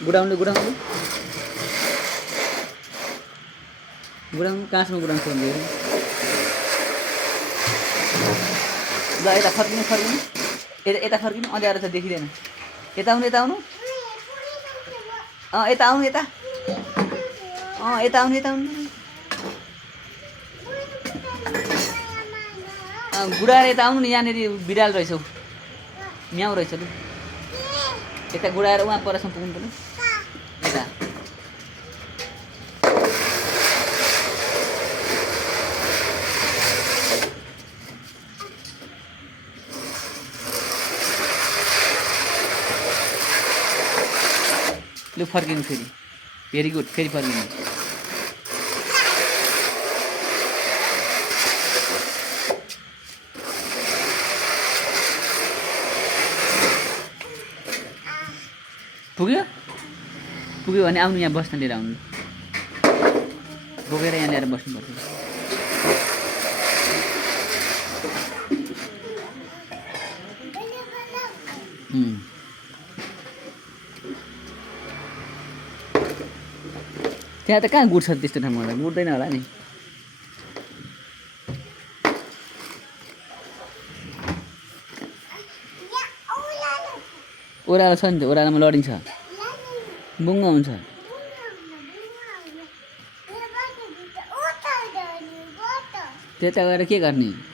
गुडाउनु गुडाउनु गुडाउनु कहाँसम्म गुडाउनु पर्ने ल यता फर्किनु फर्किनु यता फर्किनु अँध्यारो छ देखिँदैन यता आउनु यता आउनु यता आउनु यता यता आउनु यता आउनु गुडाएर यता आउनु नि यहाँनिर बिराल रहेछ म्याउ रहेछ लु यता गुडाएर उहाँ परसम्म पुग्नु पर्ने यता लु फर्किनु फेरि भेरी गुड फेरि फर्किनु पुग्यो पुग्यो भने आउनु यहाँ बस्न लिएर आउनु बोकेर यहाँ ल्याएर बस्नुपर्छ त्यहाँ त कहाँ गुड्छ त्यस्तो ठाउँमा त गुड्दैन होला नि ओह्रालो छ नि त ओह्रालोमा लडिन्छ बुङ्ग हुन्छ त्यता गएर के गर्ने